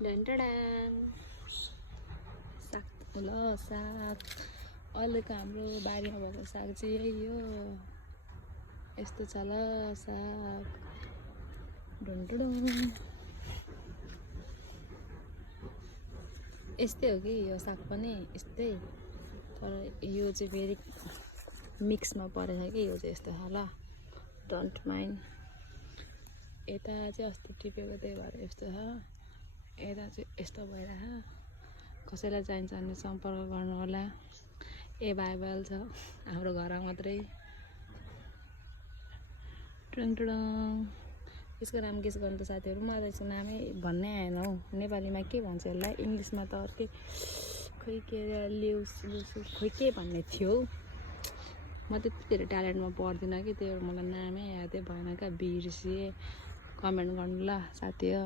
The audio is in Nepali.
डन्टडाङ साग ल साग अहिलेको हाम्रो बारीमा भएको साग चाहिँ यही हो यस्तो छ ल साग डन्टडुङ यस्तै हो कि यो साग पनि यस्तै तर यो चाहिँ फेरि मिक्समा परेछ कि यो चाहिँ यस्तो छ ल डोन्ट माइन्ड यता चाहिँ अस्ति टिपेको त्यही भएर यस्तो छ यता चाहिँ यस्तो भइरहेछ कसैलाई चाहिन्छ भने सम्पर्क गर्नु होला एभाइलेबल छ हाम्रो घरमा मात्रै टुङटुडुङ यसको नाम गेस गर्नु त साथीहरू मलाई यसको नामै भन्नै आएन हौ नेपालीमा के भन्छ यसलाई इङ्ग्लिसमा त अर्कै खोइ के ल्याउस खोइ के भन्ने थियो म त्यति धेरै ट्यालेन्टमा पढ्दिनँ कि त्यही भएर मलाई नामै यादै भएन क्या बिर्सिएँ कमेन्ट गर्नु ल साथी हो